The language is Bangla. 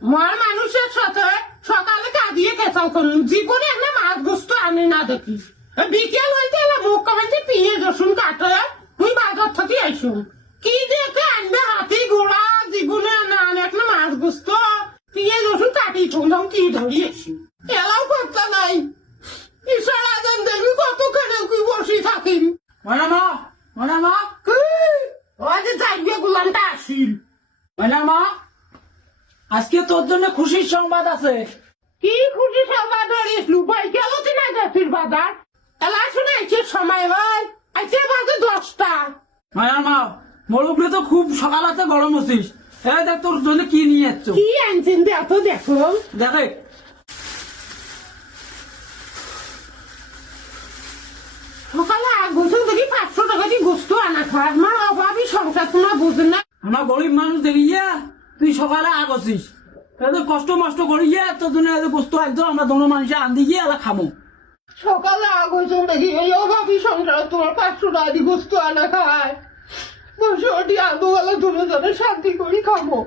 মা মানুষের সাথে সকালে কাঁদিয়ে কেঁচাল করলুম, জীবনে একটা মাছ গোস্ত আনি না দেখি। বিকেল হইতে এলা মুখ কামাইতে পিঁয়াজ রসুন কাটে তুই বাজার থেকে আইসুম, কি দেখে আনবে হাতি ঘোড়া, জীবনে না আনে একটা মাছ গোস্ত পিঁয়াজ রসুন কাটি তখন কি ধরি আসি, এলাও করতে নাই। ঈশ্বর আজান দেখবি কতখানে তুই বসে থাকিম। ময়না মা, ময়না মা, ওই যে যাইবে গুলামটা আসিল। ময়না মা, আজকে তোর জন্য খুশির সংবাদ আছে। কি খুশি সংবাদ ধরিস ভাই, গেল না গেছিস বাজার, এলা শুনাইছিস সময় হয় আইসে বাজে 10টা। ময়না মা, মরুবরে তো খুব সকালাতে গরম হচ্ছিস, এই দেখ তোর জন্য কি নিয়ে যাচ্ছ। কি আনছেন দেখো দেখো। দেখে সকালে গোসল দেখি 500 টাকা দিয়ে গোস্ত আনা খায়, আমার অভাবী সংসার তোমার বুঝেন না। আমরা গরিব মানুষ দেখিয়া তুই সকালে আগছিস, তাহলে কষ্ট মষ্ট করিয়া তোর জন্য বস্তু একদম আমরা দোনো মানুষে আন্দি গিয়ে এলা খামো। সকালে গোসল দেখি এই অভাবী সংসার তোমার 500 টাকা দিয়ে গোস্ত আনা খায়, বসে ওটি আলু গেলে দুজনে শান্তি করি খাবো।